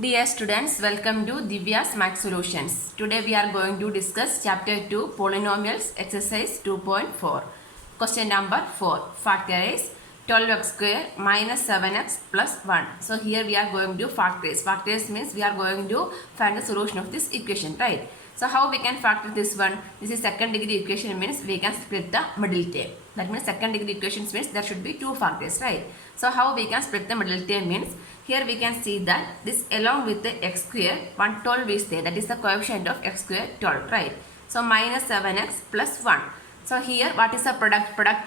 Dear students, welcome to Divya's Math Solutions. Today we are going to discuss Chapter 2 Polynomials Exercise 2.4. Question number 4. Factorize 12x square minus 7x plus 1. So here we are going to factorize. Factorize means we are going to find the solution of this equation, right? So how we can factor this one? This is second degree equation means we can split the middle term. That means second degree equations means there should be two factors, right? So how we can split the middle term means here we can see that this along with the x square 112 is there. That is the coefficient of x square 12, right? So minus 7x plus 1. So here what is the product? Product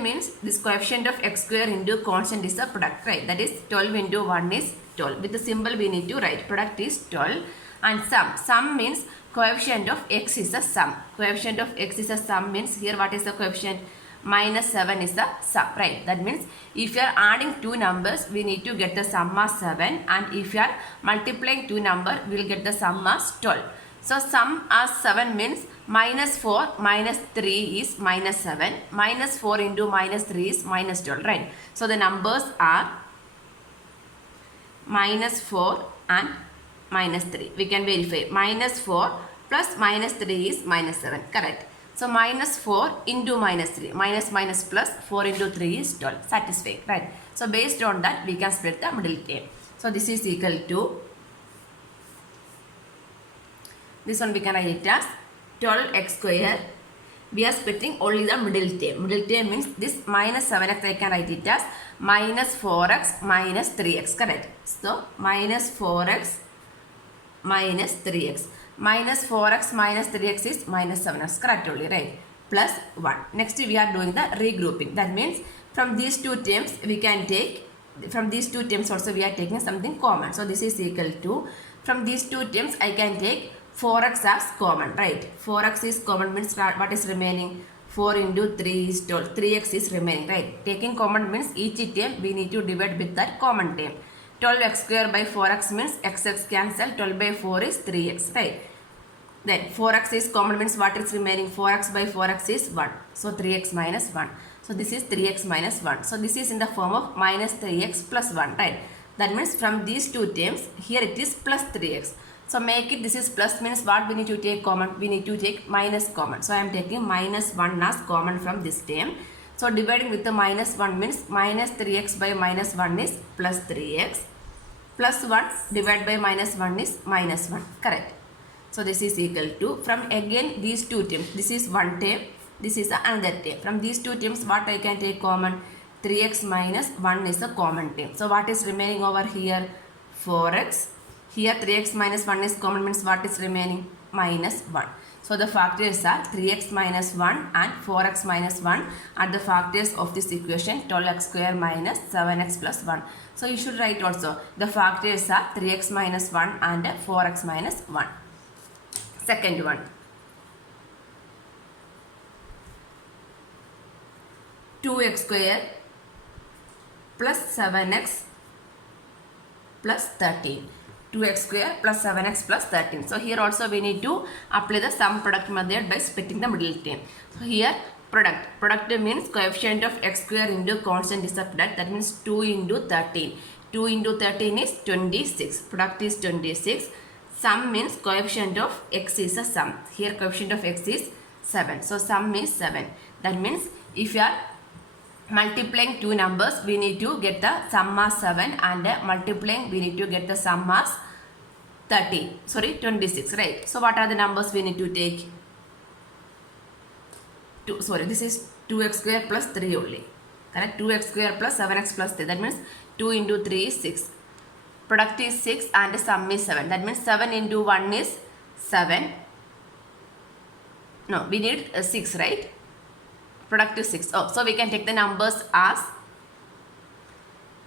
means this coefficient of x square into constant is the product, right? That is 12 into 1 is 12. With the symbol we need to write product is 12 and sum means coefficient of x is the sum. Coefficient of x is a sum means here what is the coefficient? Minus 7 is the sum, right? That means if you are adding two numbers we need to get the sum as 7, and if you are multiplying two numbers we will get the sum as 12. So sum as 7 means minus 4 minus 3 is minus 7. Minus 4 into minus 3 is minus 12, right? So the numbers are minus 4 and minus 3. We can verify. Minus 4 plus minus 3 is minus 7. Correct. So minus 4 into minus 3. Minus minus plus 4 into 3 is 12. Satisfying, right? So based on that we can split the middle term. So this is equal to, this one we can write it as 12x square. We are splitting only the middle term. Middle term means this minus 7x I can write it as minus 4x minus 3x. Correct. So minus 4x minus 3x. Minus 4x minus 3x is minus 7x. Correct only, right? Plus 1. Next we are doing the regrouping. That means from these two terms we can take, from these two terms also we are taking something common. So this is equal to, from these two terms I can take 4x as common, right? 4x is common means what is remaining? 4 into 3 is 12. 3x is remaining, right? Taking common means each term we need to divide with that common term. 12x square by 4x means x cancel. 12 by 4 is 3x, right? Then 4x is common means what is remaining? 4x by 4x is 1. So 3x minus 1. So this is 3x minus 1. So this is in the form of minus 3x plus 1, right? That means from these two terms here it is plus 3x. So make it, this is plus means what we need to take common? We need to take minus common. So I am taking minus 1 as common from this term. So dividing with the minus 1 means minus 3x by minus 1 is plus 3x. Plus 1 divided by minus 1 is minus 1. Correct. So this is equal to, from again these two terms. This is one term. This is another term. From these two terms what I can take common? 3x minus 1 is a common term. So what is remaining over here? 4x. Here 3x minus 1 is common means what is remaining? Minus 1. So the factors are 3x minus 1 and 4x minus 1 are the factors of this equation 12x square minus 7x plus 1. So you should write also the factors are 3x minus 1 and 4x minus 1. Second one. 2x square plus 7x plus 13. 2x square plus 7x plus 13. So here also we need to apply the sum product method by splitting the middle term. So here product. Product means coefficient of x square into constant is the product. That means 2 into 13. 2 into 13 is 26. Product is 26. Sum means coefficient of x is a sum. Here coefficient of x is 7. So sum is 7. That means if you are multiplying two numbers we need to get the sum as 7, and multiplying we need to get the sum as 26, right? So what are the numbers we need to take? This is 2x square plus 3 only. Correct? 2x square plus 7x plus 3. That means 2 into 3 is 6. Product is 6 and sum is 7. That means 7 into 1 is 7. No, we need 6, right? Product is 6. Oh, so we can take the numbers as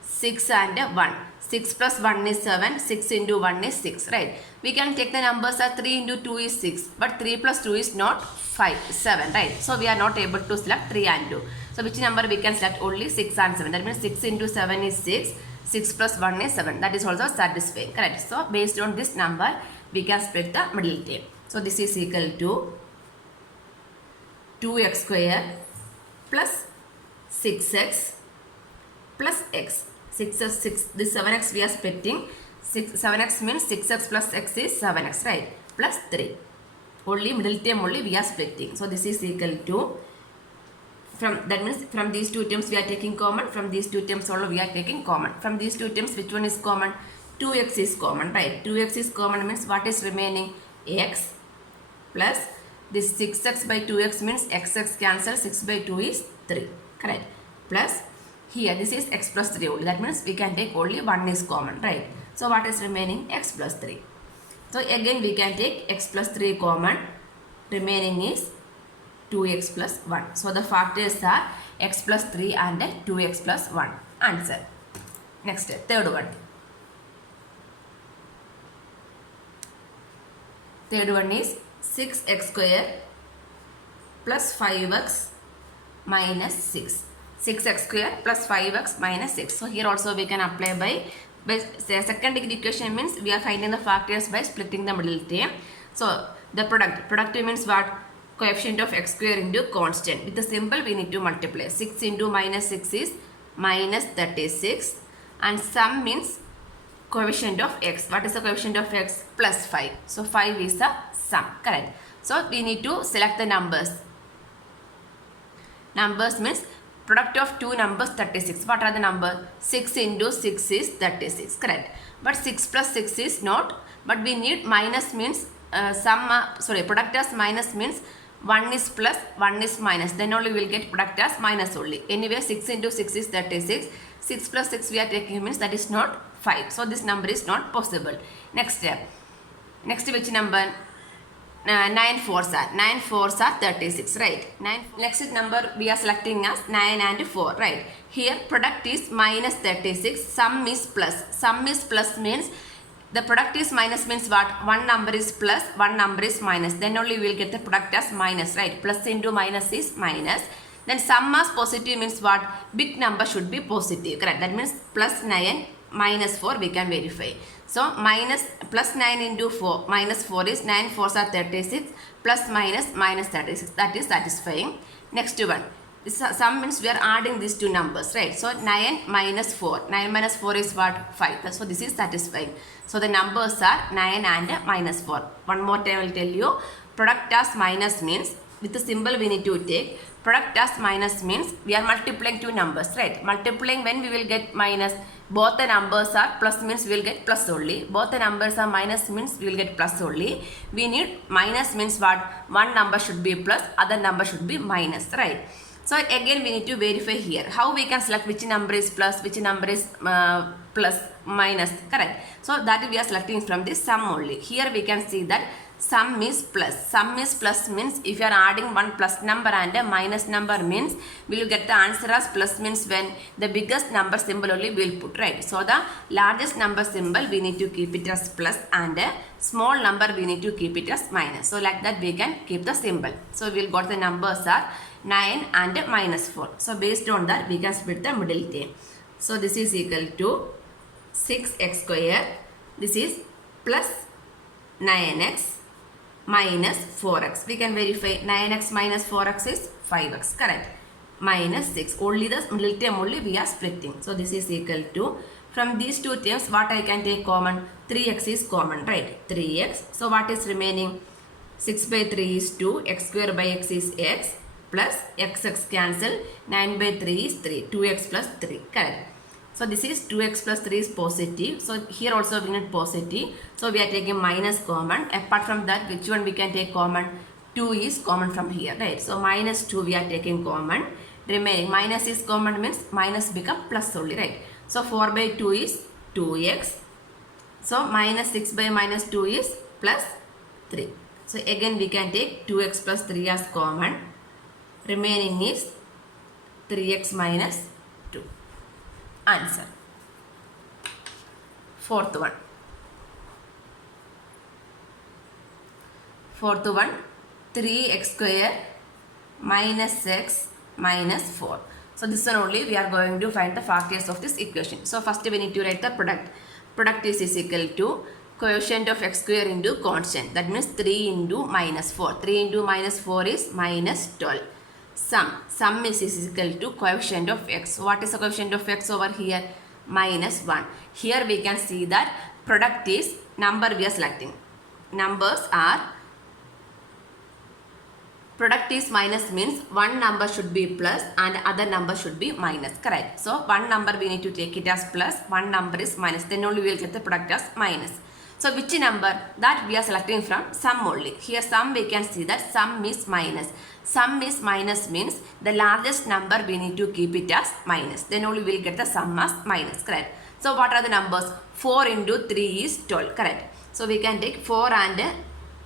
6 and 1. 6 plus 1 is 7. 6 into 1 is 6, right? We can take the numbers as 3 into 2 is 6. But 3 plus 2 is not 7, right? So we are not able to select 3 and 2. So which number we can select? Only 6 and 7. That means 6 into 7 is 6. 6 plus 1 is 7. That is also satisfying. Correct. So based on this number we can split the middle term. So this is equal to 2x square plus 6x plus x. 6, this 7x we are splitting. 7x means 6x plus x is 7x, right? Plus 3. Only middle term only we are splitting. So this is equal to, that means from these two terms we are taking common. From these two terms also we are taking common. From these two terms, which one is common? 2x is common, right? 2x is common means what is remaining? X plus this 6x by 2x means xx cancel. 6 by 2 is 3, correct? Plus here this is x plus 3 only. That means we can take only 1 is common, right? So what is remaining? X plus 3. So again we can take x plus 3 common. Remaining is 2x plus 1. So the factors are x plus 3 and 2x plus 1. Answer. Next, third one. Third one is 6x square plus 5x minus 6. 6x square plus 5x minus 6. So here also we can apply by second degree equation means we are finding the factors by splitting the middle term. So the product means what? Coefficient of x square into constant. With the symbol we need to multiply. 6 into minus 6 is minus 36. And sum means coefficient of x. What is the coefficient of x? Plus 5. So 5 is the sum, correct? So we need to select the numbers. Numbers means product of two numbers 36. What are the numbers? 6 into 6 is 36, correct? But 6 plus 6 is not. But we need minus means product as minus means 1 is plus, 1 is minus. Then only we will get product as minus only. Anyway, 6 into 6 is 36. 6 plus 6 we are taking means that is not 5. So this number is not possible. Next step. Next which number? 9 fours are. 9 fours are 36, right? Next number we are selecting as 9 and 4, right? Here product is minus 36. Sum is plus. Sum is plus means the product is minus means what? One number is plus, one number is minus. Then only we will get the product as minus, right? Plus into minus is minus. Then sum as positive means what? Big number should be positive, correct? That means plus 9 minus 4 we can verify. So plus 9 into 4 minus 4 is 9 fours are 36 plus minus 36. That is satisfying. Next one. This sum means we are adding these two numbers, right? So 9 minus 4. 9 minus 4 is what? 5. So this is satisfying. So the numbers are 9 and minus 4. One more time I will tell you. Product as minus means with the symbol we need to take. Product as minus means we are multiplying two numbers, right? Multiplying when we will get minus. Both the numbers are plus means we will get plus only. Both the numbers are minus means we will get plus only. We need minus means what? One number should be plus, other number should be minus, right? So again we need to verify here. How we can select which number is plus, which number is plus, minus, correct? So that we are selecting from this sum only. Here we can see that sum is plus. Sum is plus means if you are adding one plus number and a minus number means we will get the answer as plus means when the biggest number symbol only we will put, right? So the largest number symbol we need to keep it as plus and a small number we need to keep it as minus. So like that we can keep the symbol. So we will got the numbers are 9 and minus 4. So based on that we can split the middle term. So this is equal to 6x square. This is plus 9x minus 4x. We can verify 9x minus 4x is 5x, correct? Minus 6. Only the middle term only we are splitting. So this is equal to, from these two terms what I can take common? 3x is common, right? 3x. So what is remaining? 6 by 3 is 2. X square by x is x. Plus x cancel. 9 by 3 is 3. 2x plus 3, correct? So this is 2x plus 3 is positive. So here also we need positive. So we are taking minus common. Apart from that, which one we can take common? 2 is common from here, right? So minus 2 we are taking common. Remaining minus is common means minus become plus only, right? So 4 by 2 is 2x. So minus 6 by minus 2 is plus 3. So again we can take 2x plus 3 as common. Remaining is 3x minus 2. Answer. Fourth one. 3x square minus x minus 4. So this one only we are going to find the factors of this equation. So first we need to write the product. Product is equal to coefficient of x square into constant. That means 3 into minus 4. 3 into minus 4 is minus 12. Sum is equal to coefficient of x. What is the coefficient of x over here? minus 1. Here we can see that product is number we are selecting. Numbers are, product is minus means one number should be plus and other number should be minus, correct? So one number we need to take it as plus, one number is minus, then only we will get the product as minus. So which number? That we are selecting from sum only. Here sum we can see that sum is minus. Sum is minus means the largest number we need to keep it as minus. Then only we will get the sum as minus, correct? So what are the numbers? 4 into 3 is 12, correct? So we can take 4 and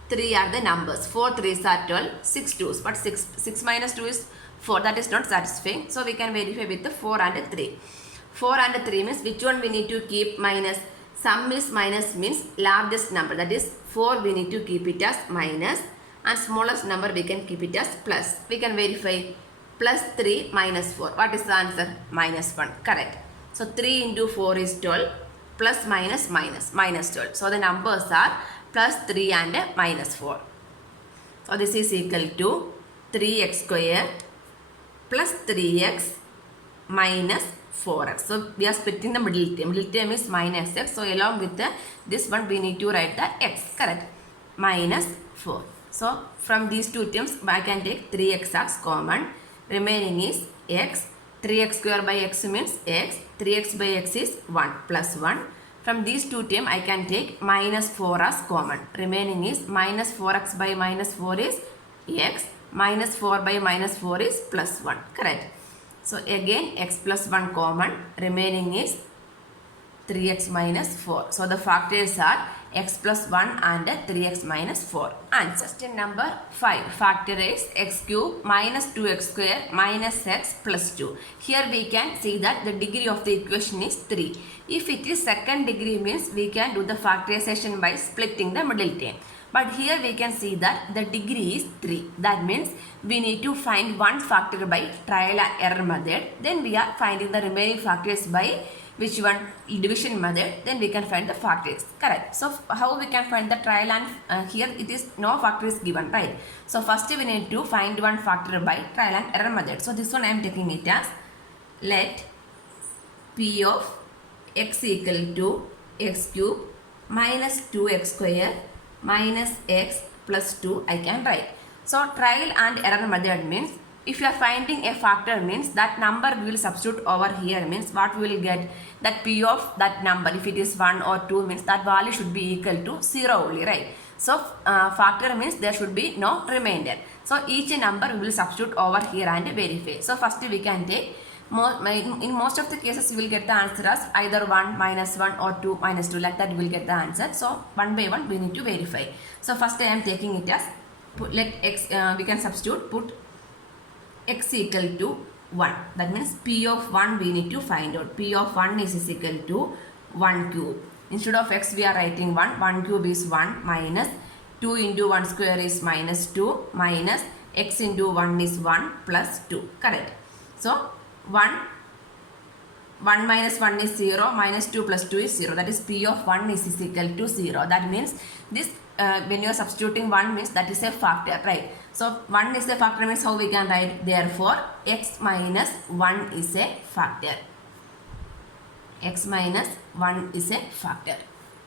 3 are the numbers. 4 3s are 12, 6 2s. But 6 minus 2 is 4. That is not satisfying. So we can verify with the 4 and 3. 4 and 3 means which one we need to keep minus? Sum is minus means largest number. That is 4 we need to keep it as minus. And smallest number we can keep it as plus. We can verify plus 3 minus 4. What is the answer? Minus 1. Correct. So 3 into 4 is 12. Plus minus minus. Minus 12. So the numbers are plus 3 and minus 4. So this is equal to 3x square plus 3x minus 4x. So we are splitting the middle term. Middle term is minus x. So along with this one we need to write the x. Correct. Minus 4. So from these two terms I can take 3x as common. Remaining is x. 3x square by x means x. 3x by x is 1 plus 1. From these two terms I can take minus 4 as common. Remaining is minus 4x by minus 4 is x. Minus 4 by minus 4 is plus 1. Correct. So again x plus 1 common. Remaining is 3x minus 4. So the factors are x plus 1 and 3x minus 4. Answer. Question number 5. Factorize x cube minus 2x square minus x plus 2. Here we can see that the degree of the equation is 3. If it is second degree means we can do the factorization by splitting the middle term. But here we can see that the degree is 3. That means we need to find one factor by trial and error method. Then we are finding the remaining factors by which one? Division method. Then we can find the factors. Correct. So how we can find the trial and here it is no factor is given, right? So first we need to find one factor by trial and error method. So this one I am taking it as let P of x equal to x cube minus 2x square minus x plus 2 I can write. So trial and error method means if you are finding a factor means that number we will substitute over here means what we will get, that P of that number if it is 1 or 2 means that value should be equal to 0 only, right? So factor means there should be no remainder. So each number we will substitute over here and verify. So first we can take in most of the cases you will get the answer as either 1 minus 1 or 2 minus 2, like that you will get the answer. So one by one we need to verify. So first I am taking it as let x we can substitute, put x equal to 1. That means P of 1 we need to find out. P of 1 is equal to 1 cube. Instead of x we are writing 1. 1 cube is 1 minus 2 into 1 square is minus 2 minus x into 1 is 1 plus 2. Correct. So 1 minus 1 is 0, minus 2 plus 2 is 0. That is P of 1 is equal to 0. That means this when you are substituting 1 means that is a factor, right? So 1 is a factor means how we can write, therefore x minus 1 is a factor. X minus 1 is a factor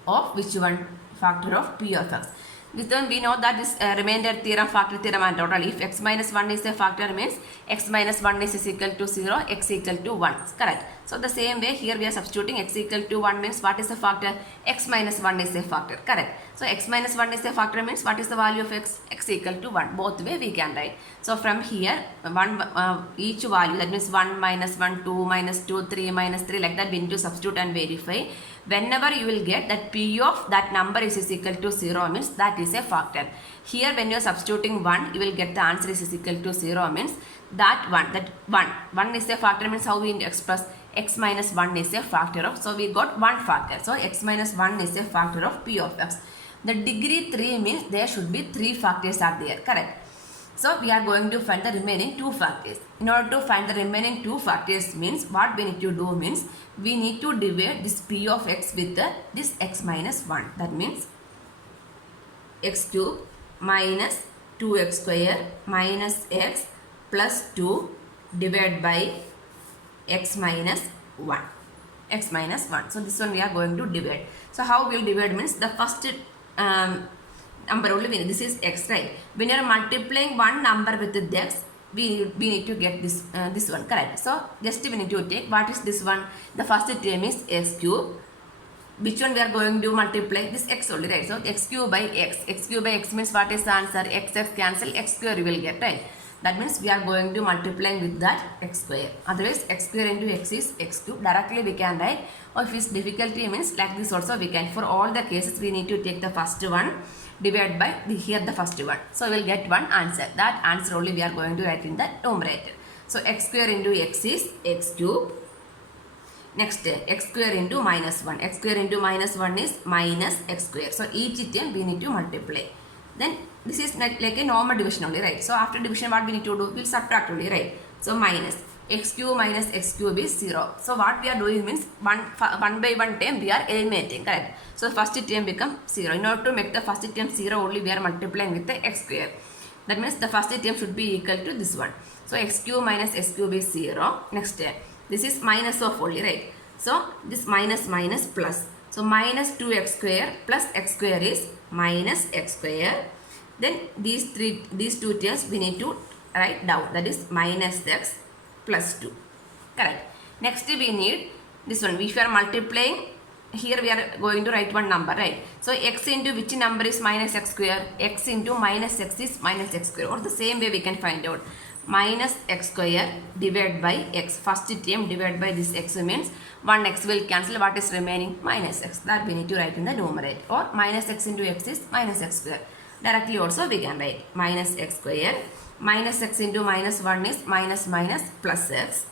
of which one? Factor of P of x. With them we know that this remainder theorem, factor theorem and total. If x minus 1 is a factor means x minus 1 is equal to 0, x equal to 1. Correct. So the same way here we are substituting x equal to 1 means what is the factor? X minus 1 is a factor. Correct. So x minus 1 is a factor means what is the value of x? X equal to 1. Both way we can write. So from here each value, that means 1 minus 1, 2 minus 2, 3 minus 3, like that we need to substitute and verify. Whenever you will get that P of that number is equal to 0 means that is a factor. Here when you are substituting 1 you will get the answer is equal to 0 means that 1 is a factor means how we express x minus 1 is a factor of, so we got one factor. So x minus 1 is a factor of P of x. The degree 3 means there should be 3 factors are there. Correct. So we are going to find the remaining 2 factors. In order to find the remaining 2 factors means what we need to do means we need to divide this P of x with this x minus 1. That means x cube minus 2x square minus x plus 2 divided by x minus 1. x minus 1. So this one we are going to divide. So how we will divide means the first number only, this is x, right? When you are multiplying one number with the x, we need to get this one, correct? So just we need to take, what is this one? The first term is x cube. Which one we are going to multiply? This x only, right? So x cube by x. X cube by x means what is the answer? X cancel, x square you will get, right? That means we are going to multiply with that x square. Otherwise x square into x is x cube. Directly we can write. Or if it's difficulty means like this also we can. For all the cases we need to take the first one, divide by here the first one. So we will get one answer. That answer only we are going to write in the numerator. So x square into x is x cube. Next, x square into minus 1. X square into minus 1 is minus x square. So each term we need to multiply. Then this is like a normal division only, right? So after division what we need to do? We will subtract only, right? So minus x cube minus x cube is 0. So what we are doing means one by one term we are eliminating, correct? So first term become 0. In order to make the first term 0 only we are multiplying with the x square. That means the first term should be equal to this one. So x cube minus x cube is 0. Next, this is minus of only, right? So this minus plus. So minus 2x square plus x square is minus x square. Then these two terms we need to write down. That is minus x plus 2. Correct. Next we need this one. If you are multiplying, here we are going to write one number, right? So x into which number is minus x square? X into minus x is minus x square. Or the same way we can find out. Minus x square divided by x. First term divided by this x means one x will cancel. What is remaining? Minus x. That we need to write in the numerator. Or minus x into x is minus x square. Directly also we can write minus x square. Minus x into minus 1 is minus plus x.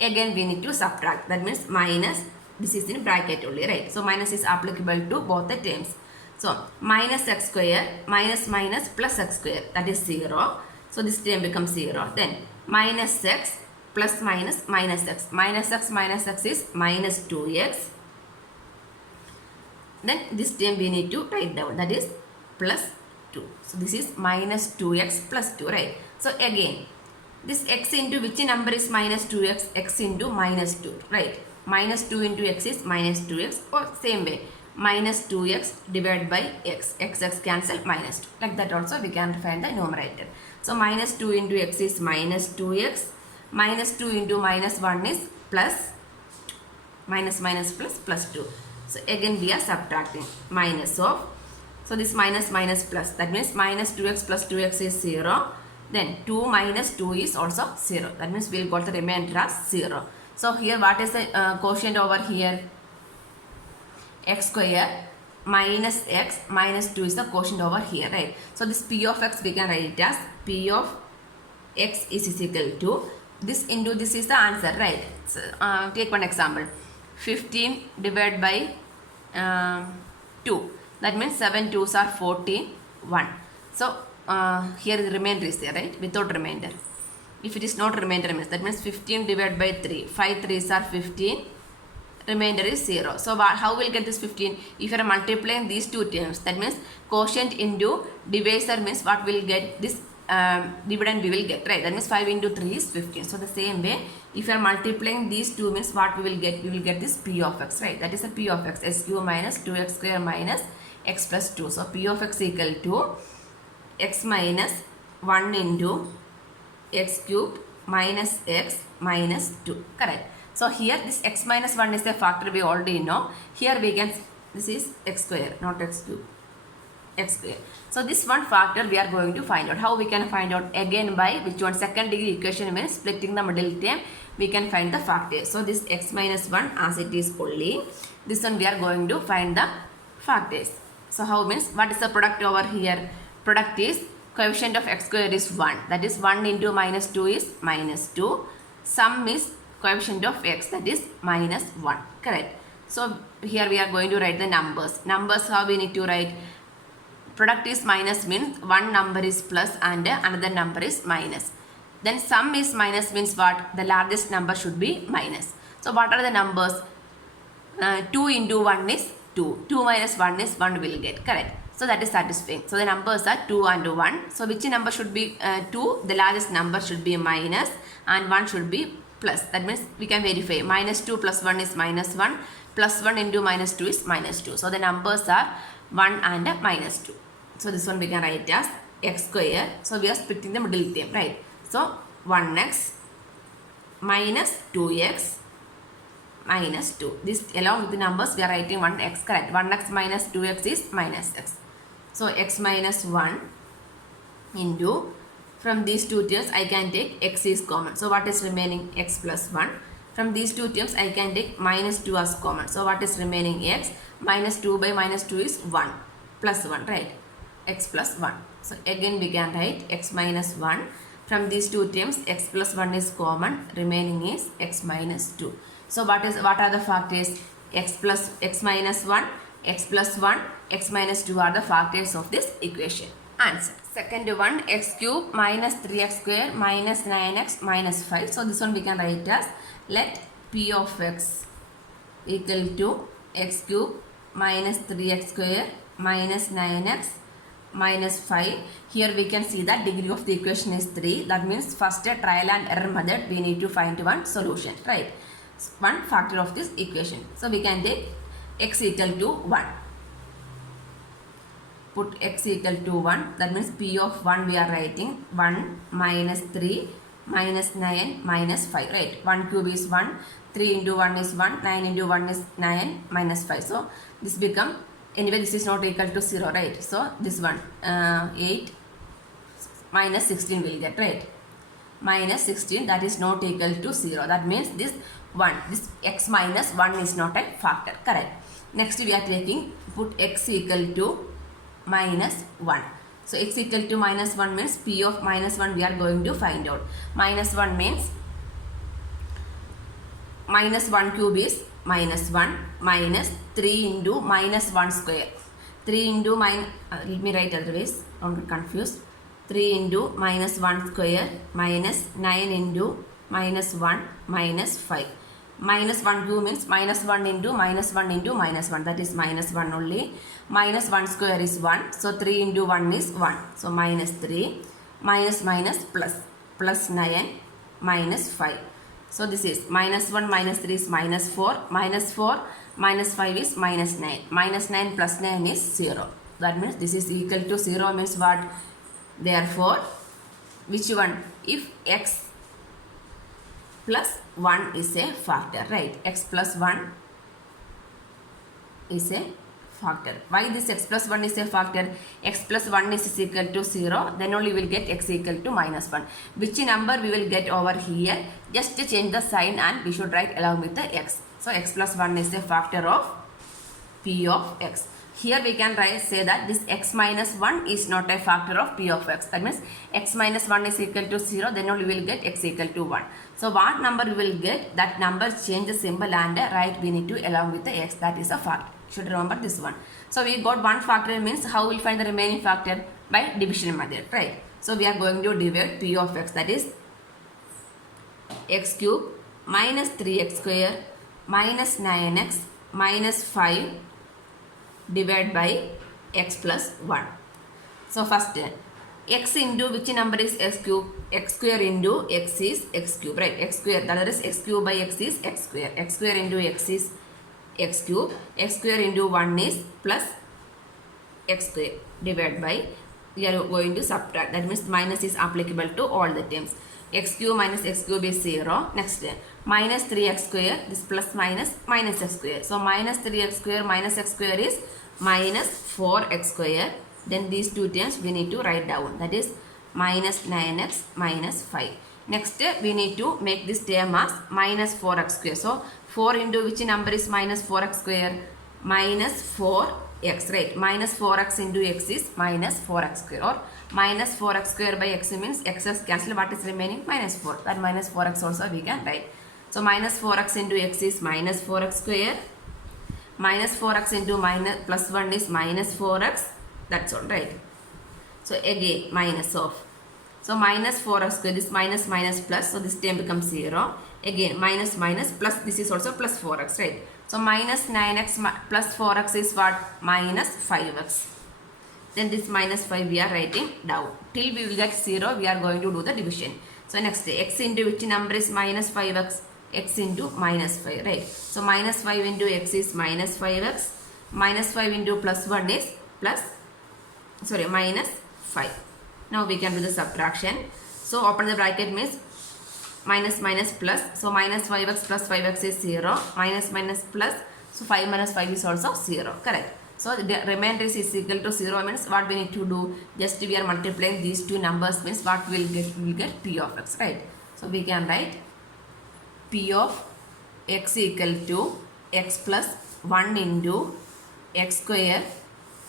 Again we need to subtract. That means minus, this is in bracket only, right? So minus is applicable to both the terms. So minus x square minus plus x square, that is 0. So this term becomes 0. Then minus x plus minus x. Minus x is minus 2x. Then this term we need to write down, that is plus 2. So this is minus 2x plus 2, right? So again, this x into which number is minus 2x? X into minus 2, right? Minus 2 into x is minus 2x, or same way. Minus 2x divided by x. X cancel, minus 2. Like that also we can find the numerator. So minus 2 into x is minus 2x. Minus 2 into minus 1 is plus 2. Minus plus 2. So again we are subtracting. Minus of. So this minus plus. That means minus 2x plus 2x is 0. Then 2 minus 2 is also 0. That means we will got the remainder as 0. So here what is the quotient over here? X square minus x minus 2 is the quotient over here, right? So this p of x we can write it as p of x is equal to this into this is the answer, right? So, take one example. 15 divided by 2. That means 7 2s are 14, 1. So here the remainder is there, right? Without remainder. If it is not remainder means that means 15 divided by 3. 5 3s are 15. Remainder is 0. So how will get this 15? If you are multiplying these two terms, that means quotient into divisor means what will get this dividend we will get, right? That means 5 into 3 is 15. So the same way, if you are multiplying these two means what we will get? We will get this p of x, right? That is a p of x. S cube minus 2x square minus x plus 2. So p of x equal to x minus 1 into x cube minus x minus 2. Correct. So here this x minus 1 is a factor we already know. Here we can, this is x square, not x cube, x square. So this one factor we are going to find out. How we can find out? Again by which one? Second degree equation means splitting the middle term we can find the factor. So this x minus 1 as it is only. This one we are going to find the factors. So how means what is the product over here? Product is coefficient of x square is 1. That is 1 into minus 2 is minus 2. Sum is coefficient of x, that is minus 1. Correct. So here we are going to write the numbers. Numbers how we need to write? Product is minus means one number is plus and another number is minus. Then sum is minus means what? The largest number should be minus. So what are the numbers? 2 into 1 is 2. 2 minus 1 is 1 will get. Correct. So that is satisfying. So the numbers are 2 and 1. So which number should be 2? The largest number should be minus and 1 should be plus. That means we can verify. Minus 2 plus 1 is minus 1. Plus 1 into minus 2 is minus 2. So the numbers are 1 and minus 2. So this one we can write as x square. So we are splitting the middle term, right? So 1x minus 2x minus 2. This along with the numbers we are writing 1x, correct? 1x minus 2x is minus x. So x minus 1 into, from these two terms I can take x is common. So what is remaining? X plus 1. From these two terms I can take minus 2 as common. So what is remaining? X minus 2 by minus 2 is 1 plus 1, right? X plus 1. So again we can write x minus 1. From these two terms x plus 1 is common. Remaining is x minus 2. So what are the factors? X minus 1, x plus 1, x minus 2 are the factors of this equation. Answer. Second one, x cube minus 3x square minus 9x minus 5. So this one we can write as, let p of x equal to x cube minus 3x square minus 9x minus 5. Here we can see that degree of the equation is 3. That means first a trial and error method we need to find one solution, right? One factor of this equation. So we can take x equal to 1. Put x equal to 1. That means p of 1 we are writing 1 minus 3 minus 9 minus 5, right? 1 cube is 1, 3 into 1 is 1, 9 into 1 is 9 minus 5. So this become, anyway this is not equal to 0, right? So this one 8 minus 16 will get, right? Minus 16, that is not equal to 0. That means this x minus 1 is not a factor, correct? Next we are taking, put x equal to minus 1. So x equal to minus 1 means p of minus 1 we are going to find out. Minus 1 means minus 1 cube is minus 1 minus 3 into minus 1 square. 3 into let me write otherwise, don't get confused. 3 into minus 1 square minus 9 into minus 1 minus 5. Minus 1 cube means minus 1 into minus 1 into minus 1. That is minus 1 only. Minus 1 square is 1. So 3 into 1 is 1. So minus 3. Minus minus plus. Plus 9 minus 5. So this is minus 1 minus 3 is minus 4. Minus 4 minus 5 is minus 9. Minus 9 plus 9 is 0. That means this is equal to 0 means what? Therefore, which one? If x plus 1 is a factor, right? X plus 1 is a factor. Why this x plus 1 is a factor? X plus 1 is equal to 0. Then only we will get x equal to minus 1. Which number we will get over here? Just to change the sign and we should write along with the x. So x plus 1 is a factor of p of x. Here we can say that this x minus 1 is not a factor of p of x. That means x minus 1 is equal to 0. Then only we will get x equal to 1. So what number we will get? That number change the symbol and write we need to along with the x. That is a factor. Should remember this one. So we got one factor means how we will find the remaining factor? By division method, right? So we are going to divide p of x, that is x cube minus 3x square minus 9x minus 5 divided by x plus 1. So first x into which number is x cube? X square into x is x cube, right? X square, that is x cube by x is x square. X square into x is x cube. X square into 1 is plus x square divided by, we are going to subtract. That means minus is applicable to all the terms. X cube minus x cube is 0. Next minus 3x square, this plus minus minus x square. So minus 3x square minus x square is minus 4x square. Then these two terms we need to write down. That is minus 9x minus 5. Next we need to make this term as minus 4x square. So 4 into which number is minus 4x square? Minus 4x, right? Minus 4x into x is minus 4x square, or minus 4x square by x means x is cancelled. What is remaining? Minus 4. That minus 4x also we can write. So minus 4x into x is minus 4x square. Minus 4x into minus plus 1 is minus 4x. That's all, right? So again minus of. So minus 4x square, this minus minus plus. So this term becomes 0. Again minus minus plus, this is also plus 4x, right? So minus 9x plus 4x is what? Minus 5x. Then this minus 5 we are writing down. Till we will get 0, we are going to do the division. So next x into which number is minus 5x? X into minus 5, right? So minus 5 into x is minus 5x. Minus 5 into plus 1 is minus 5. Now we can do the subtraction. So open the bracket means minus minus plus. So minus 5x plus 5x is 0. Minus minus plus. So 5 minus 5 is also 0. Correct. So the remainder is equal to 0 means what we need to do? Just we are multiplying these two numbers means what we will get? We will get p of x, right? So we can write p of x equal to x plus 1 into x square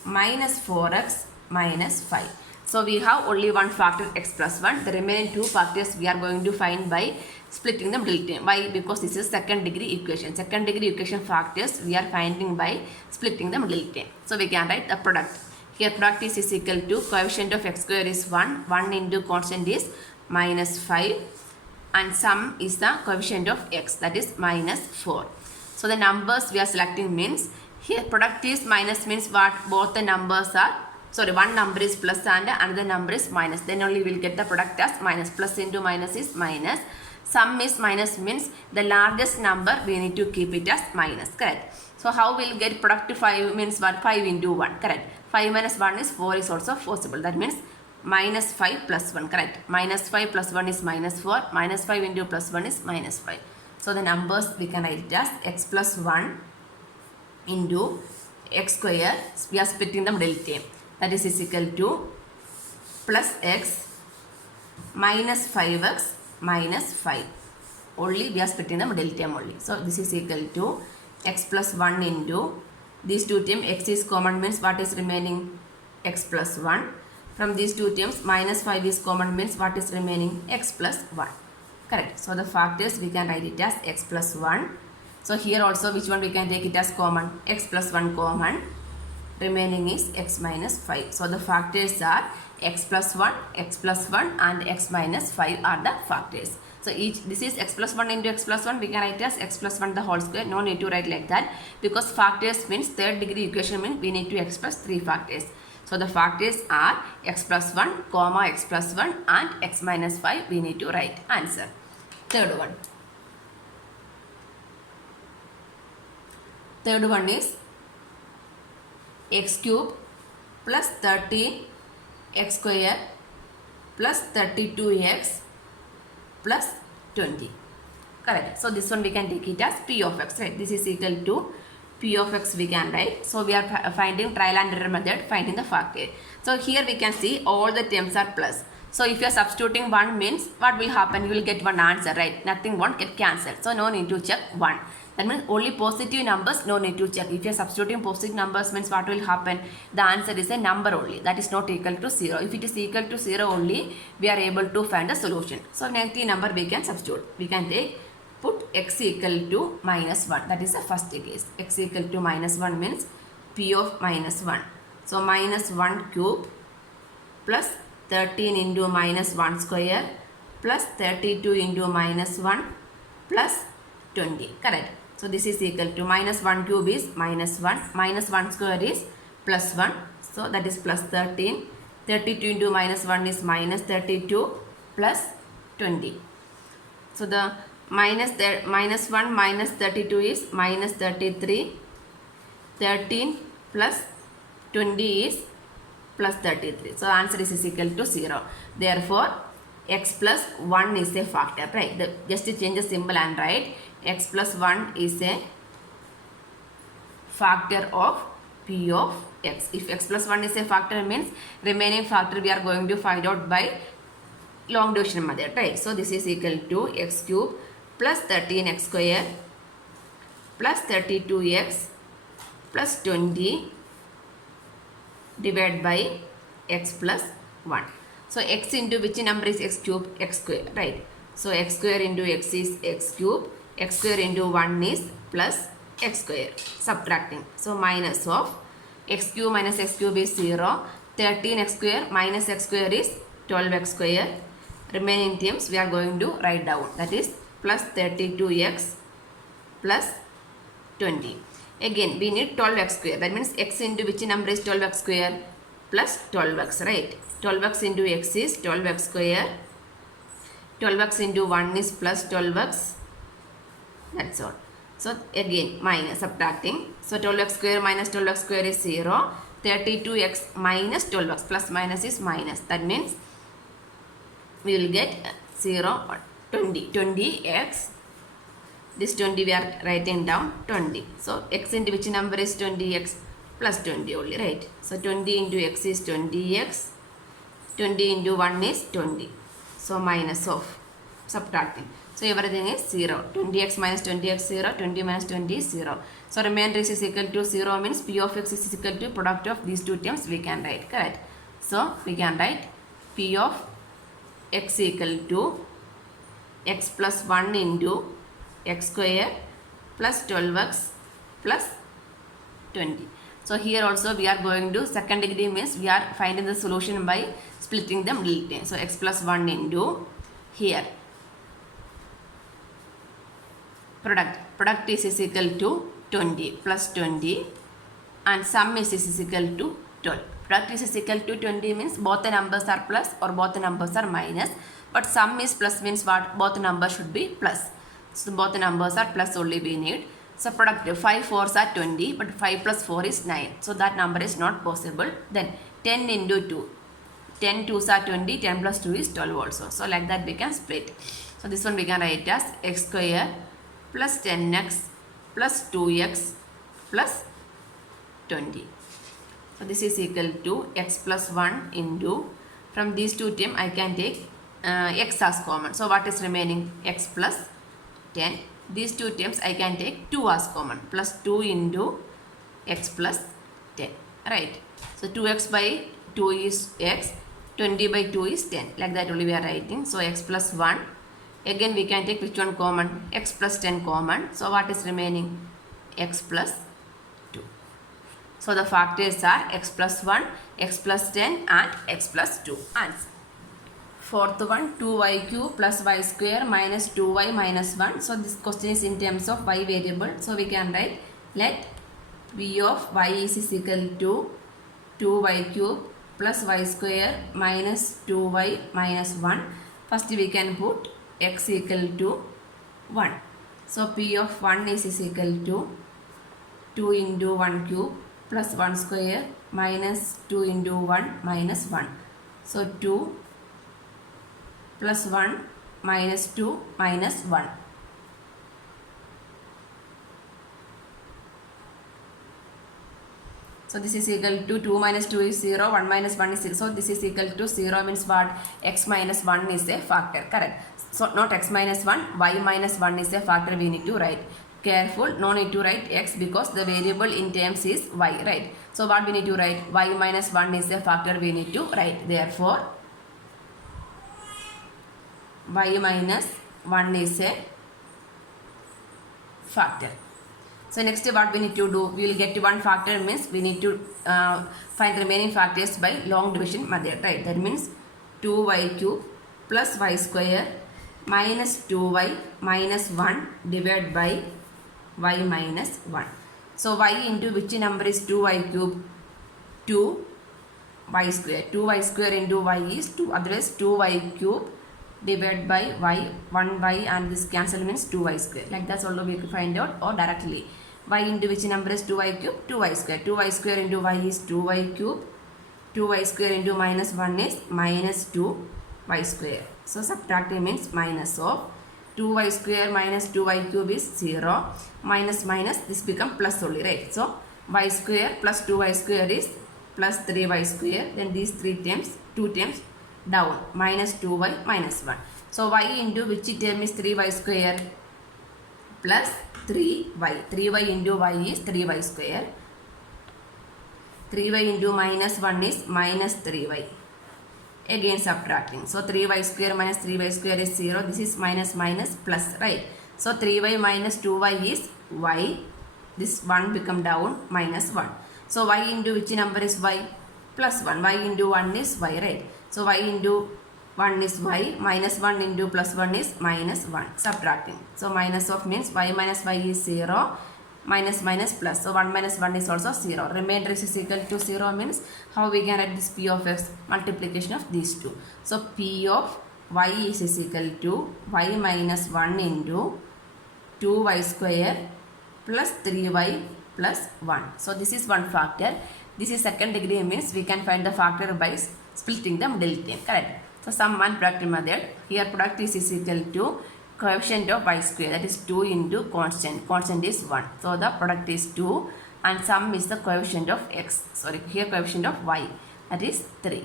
minus 4x minus 5. So we have only one factor x plus 1. The remaining two factors we are going to find by splitting the middle term. Why? Because this is second degree equation. Second degree equation factors we are finding by splitting the middle term. So we can write the product. Here product is equal to coefficient of x square is 1. 1 into constant is minus 5. And sum is the coefficient of x, that is minus 4. So the numbers we are selecting means here product is minus means what? Both the numbers are one number is plus and another number is minus. Then only we will get the product as minus. Plus into minus is minus. Sum is minus means the largest number we need to keep it as minus. Correct. So how we will get product to 5 means what? 5 into 1. Correct. 5 minus 1 is 4 is also possible. That means minus 5 plus 1. Correct. Minus 5 plus 1 is minus 4. Minus 5 into plus 1 is minus 5. So the numbers we can write it as x plus 1 into x square. We are splitting the middle term. That is equal to plus x minus 5x minus 5. Only we are splitting the middle term only. So this is equal to x plus 1 into these two terms. X is common means what is remaining? X plus 1. From these two terms minus 5 is common means what is remaining? X plus 1. Correct. So the factors we can write it as x plus 1. So here also which one we can take it as common? X plus 1 common. Remaining is x minus 5. So the factors are x plus 1 and x minus 5 are the factors. So this is x plus 1 into x plus 1, we can write as x plus 1 the whole square. No need to write like that because factors means third degree equation means we need to x plus 3 factors. So the factors are x plus 1 comma x plus 1 and x minus 5 we need to write answer. Third one is x cube plus 13 x square plus 32x plus 20. Correct. So this one we can take it as p of x, right? This is equal to p of x we can write. So we are finding trial and error method, finding the factor. So here we can see all the terms are plus. So if you are substituting 1 means what will happen? You will get one answer, right? Nothing won't get cancelled. So no need to check 1. That means only positive numbers, no need to check. If you are substituting positive numbers means what will happen? The answer is a number only. That is not equal to 0. If it is equal to 0 only, we are able to find the solution. So negative number we can substitute. We can put x equal to minus 1. That is the first case. X equal to minus 1 means p of minus 1. So minus 1 cube plus 13 into minus 1 square plus 32 into minus 1 plus 20. Correct. So this is equal to minus 1 cube is minus 1. Minus 1 square is plus 1. So that is plus 13. 32 into minus 1 is minus 32 plus 20. So the minus 1 minus 32 is minus 33. 13 plus 20 is plus 33. So answer is equal to 0. Therefore x plus 1 is a factor, right? Just to change the symbol and write x plus 1 is a factor of p of x. If x plus 1 is a factor means remaining factor we are going to find out by long division method, right? So this is equal to x cube plus 13x square plus 32x plus 20 divided by x plus 1. So x into which number is x cube? X square, right? So x square into x is x cube. X square into 1 is plus x square. Subtracting. So minus of x cube minus x cube is 0. 13x square minus x square is 12x square. Remaining terms we are going to write down. That is plus 32x plus 20. Again we need 12x square. That means x into which number is 12x square? Plus 12x, right? 12x into x is 12x square 12x into 1 is plus 12x. That's all. So again minus, subtracting. So 12x square minus 12x square is 0. 32x minus 12x, plus minus is minus. That means we will get 0, 20. 20x. This 20 we are writing down 20. So x into which number is 20x? Plus 20 only, right? So 20 into x is 20x. 20 into 1 is 20. So minus of, subtracting. So everything is 0. 20x minus 20x 0. 20 minus 20 is 0. So remainder is equal to 0 means p of x is equal to product of these two terms we can write. Correct. So we can write p of x equal to x plus 1 into x square plus 12x plus 20. So here also we are going to second degree means we are finding the solution by splitting the middle term. So x plus 1 into here product is equal to 20 plus 20 and sum is equal to 12. Product is equal to 20 means both the numbers are plus or both the numbers are minus, but sum is plus means what? Both the numbers should be plus. So both the numbers are plus only we need. So product 5 4s are 20, but 5 plus 4 is 9. So that number is not possible. Then 10 into 2. 10 2s are 20, 10 plus 2 is 12 also. So like that we can split. So this one we can write as x square plus 10x plus 2x plus 20. So this is equal to x plus 1 into, from these two terms I can take x as common. So what is remaining? X plus 10. These two terms I can take 2 as common, plus 2 into x plus 10, right? So 2x by 2 is x, 20 by 2 is 10, like that only we are writing. So x plus 1, again we can take which one common? X plus 10 common. So what is remaining? X plus 2. So the factors are x plus 1, x plus 10 and x plus 2. Answer. Fourth one, 2y cube plus y square minus 2y minus 1. So this question is in terms of y variable. So we can write, let p of y is equal to 2y cube plus y square minus 2y minus 1. First we can put x equal to 1. So p of 1 is equal to 2 into 1 cube plus 1 square minus 2 into 1 minus 1. So 2 plus 1 minus 2 minus 1. So this is equal to 2 minus 2 is 0, 1 minus 1 is 0. So this is equal to 0 means what? X minus 1 is a factor. Correct. So not x minus 1, y minus 1 is a factor we need to write. Careful, no need to write x because the variable in terms is y, right? So what we need to write? Y minus 1 is a factor we need to write. Therefore, y minus 1 is a factor. So next what we need to do, we will get one factor means we need to find remaining factors by long division method, right? That means 2y cube plus y square minus 2y minus 1 divided by y minus 1. So y into which number is 2y cube? 2y square. 2y square into y is 2, otherwise 2y cube divided by y, 1y and this cancel means 2y square. Like that's all we can find out, or directly y into which number is 2y cube? 2y square. 2y square into y is 2y cube. 2y square into minus 1 is minus 2y square. So subtracting means minus of 2y square minus 2y cube is 0. Minus minus this become plus only, right? So y square plus 2y square is plus 3y square. Then these three terms, two terms down, minus 2y minus 1. So y into which term is 3y square? Plus 3y. 3y into y is 3y square. 3y into minus 1 is minus 3y. Again subtracting. So 3y square minus 3y square is 0. This is minus minus plus, right? So 3y minus 2y is y. This 1 become down, minus 1. So y into which number is y? Plus 1. Y into 1 is y, right? So y into 1 is y, minus 1 into plus 1 is minus 1. Subtracting. So minus of means y minus y is 0. Minus minus plus. So 1 minus 1 is also 0. Remainder is equal to 0 means how we can write this p of x? Multiplication of these two. So p of y is equal to y minus 1 into 2y square plus 3y plus 1. So this is one factor. This is second degree means we can find the factor by splitting the middle term. Correct. So sum and product method. Here product is equal to coefficient of y square, that is 2 into constant. Constant is 1. So the product is 2 and sum is the coefficient of x. Sorry, here coefficient of y, that is 3.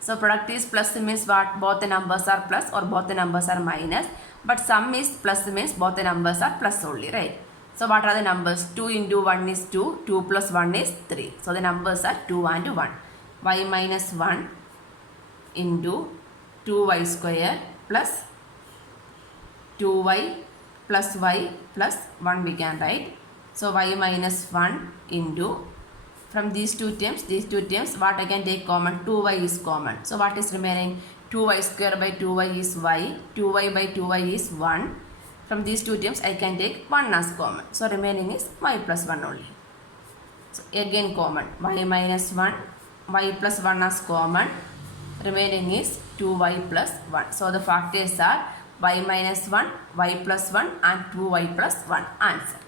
So product is plus means what? Both the numbers are plus or both the numbers are minus. But sum is plus means both the numbers are plus only, right? So what are the numbers? 2 into 1 is 2, 2 plus 1 is 3. So the numbers are 2 and 1. Y minus 1 into 2y square plus 2y plus y plus 1 we can write. So y minus 1 into, from these two terms, what I can take common? 2y is common. So what is remaining? 2y square by 2y is y, 2y by 2y is 1. From these two terms I can take 1 as common. So remaining is y plus 1 only. So again common, y minus 1, y plus 1 as common. Remaining is 2y plus 1. So the factors are y minus 1, y plus 1 and 2y plus 1. Answer.